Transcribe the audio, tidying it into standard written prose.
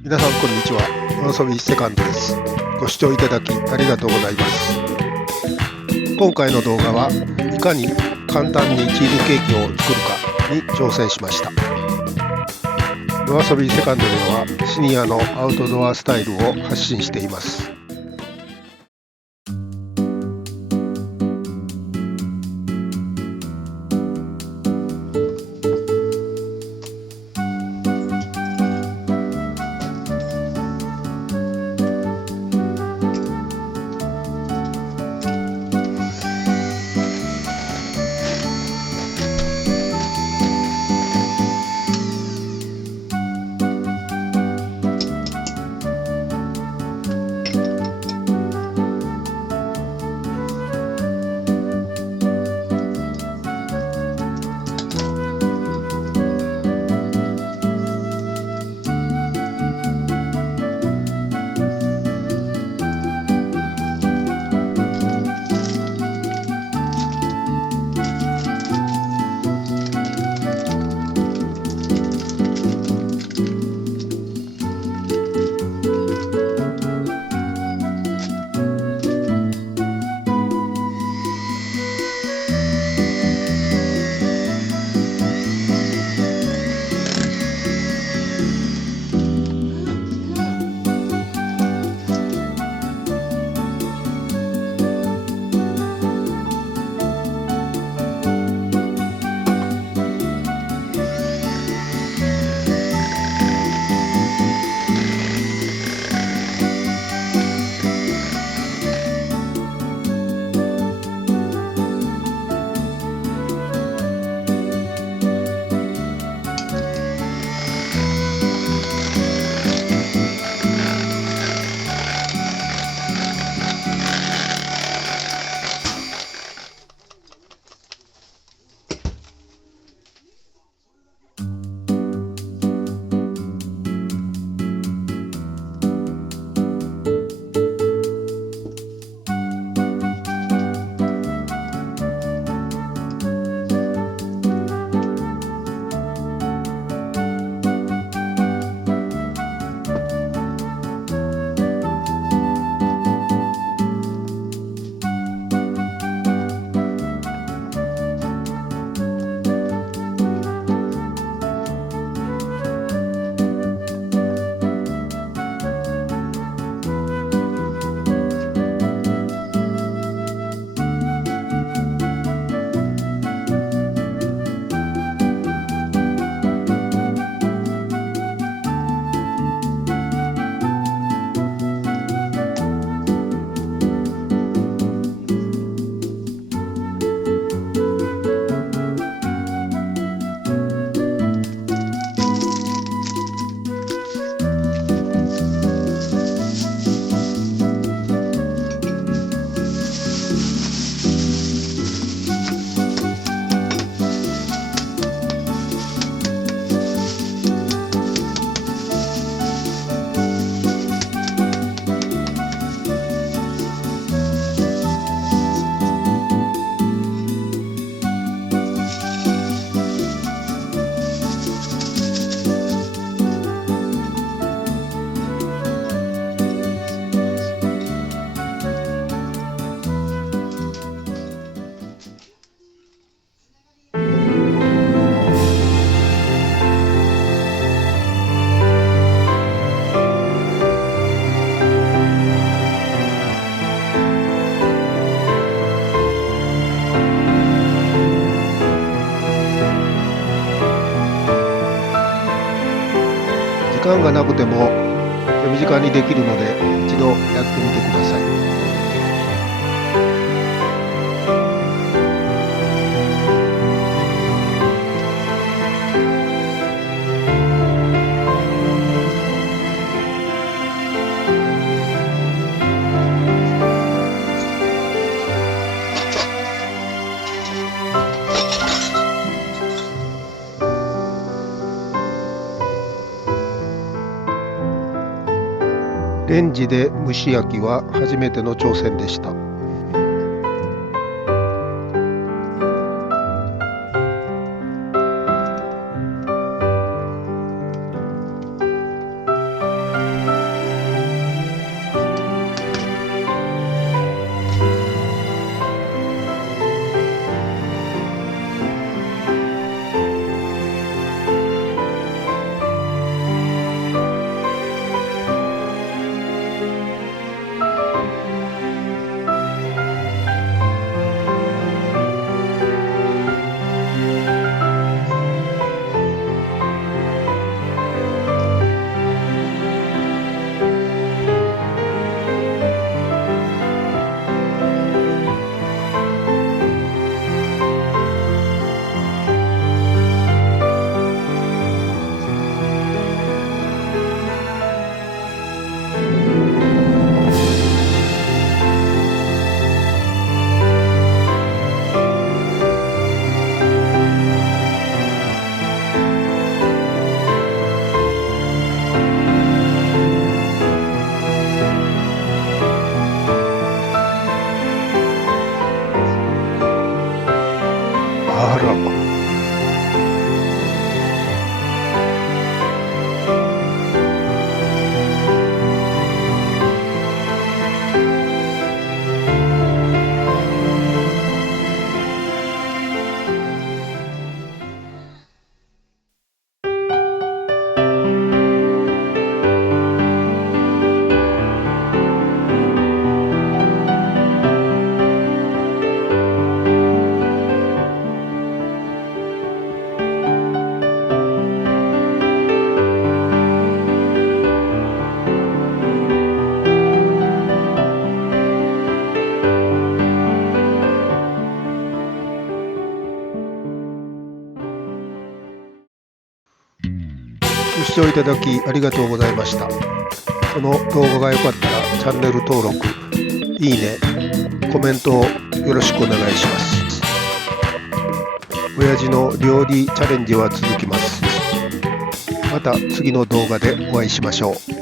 皆さんこんにちは。お遊びセカンドです。ご視聴いただきありがとうございます。今回の動画はいかに簡単にチーズケーキを作るかに挑戦しました。お遊びセカンドではシニアのアウトドアスタイルを発信しています。時間がなくても手短にできるので一度やってみてください。レンジで蒸し焼きは初めての挑戦でした。聴いただきありがとうございました。この動画が良かったらチャンネル登録、いいね、コメントをよろしくお願いします。親父の料理チャレンジは続きます。また次の動画でお会いしましょう。